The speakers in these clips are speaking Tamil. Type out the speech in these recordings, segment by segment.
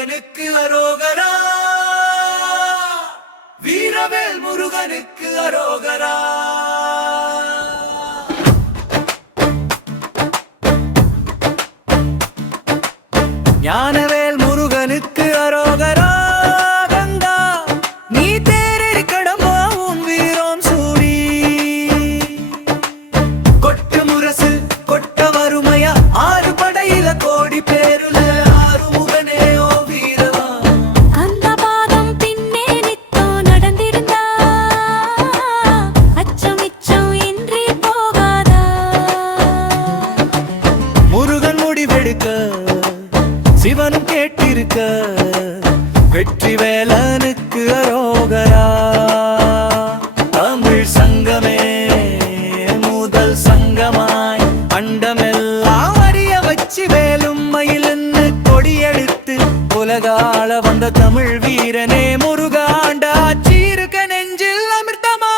முருகனுக்கு அரோகரா, வீரவேல் முருகனுக்கு அரோகரா. ஞானவேல் முருகனுக்கு அரோகரா. கங்கா நீ தேரறி கடம்பாவும் வீரம் சூடி, கொட்டு முரசு கொட்ட வறுமையா ஆறு படையில கோடி பேருல ஆறுமுகனே ஓ வீரவா. அந்த பாதம் பின்னே நித்தோ நடந்திருந்தா அச்சம் இச்சம் இன்றி போகாதா. முருகன் முடிவெடுக்க சிவனும் கேட்டிருக்க, வெற்றி வேலனுக்கு அரோகரா. தமிழ் சங்கமே முதல் சங்கமாய் அண்டமெல்லாம் அறிய வச்சு வேலும் மயிலுன்னு கொடியெடுத்து உலகாள வந்த தமிழ் வீரனே முருகாண்டா. சீருக்க நெஞ்சில் அமிர்தமா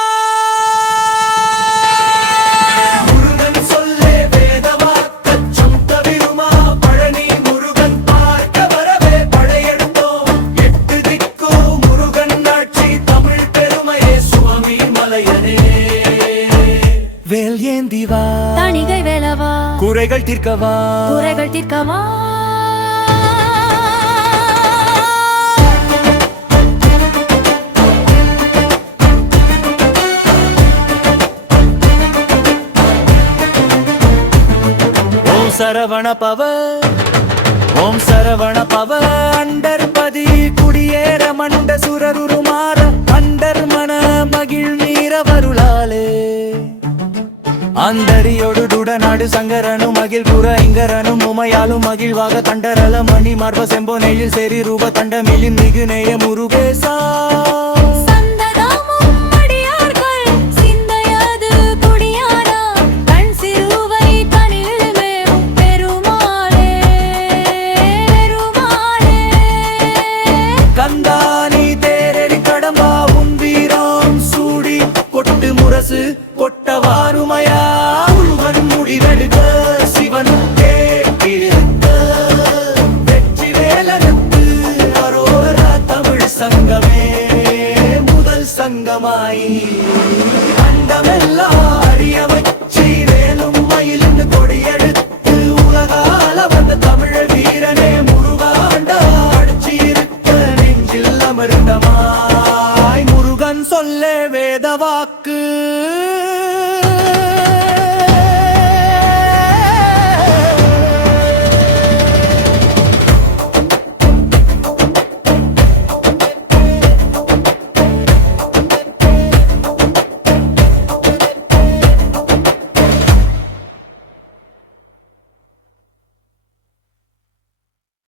முருகன் சொல்லே வேதவாக்கச் சொந்த விருமா. பழனி முருகன் பார்க்க வரவே படையெடுத்தோம், எட்டு திக்கோ முருகன் ஆட்சி தமிழ் பெருமையே சுவாமி மலையனே. வேல் ஏந்திவா தணிகை வேலவா, குறைகள் தீர்க்கவா, குறைகள் தீர்க்கவா. ஓம் சரவண பவ, ஓம் சரவண பவ. அண்டர் பதி குடியேற மண்ட சுரருமாற அண்டர் மன மகிழ் மீற வருளாலே. அந்தரியோடு துடநாடு சங்கரனும் மகிழ் புற இங்கரனும் உமையாலும் மகிழ்வாக தண்டரல மணி மார்ப செம்பொ நெயில் செறி ரூப தண்டமிழின் மிகு நேய முருகேசா.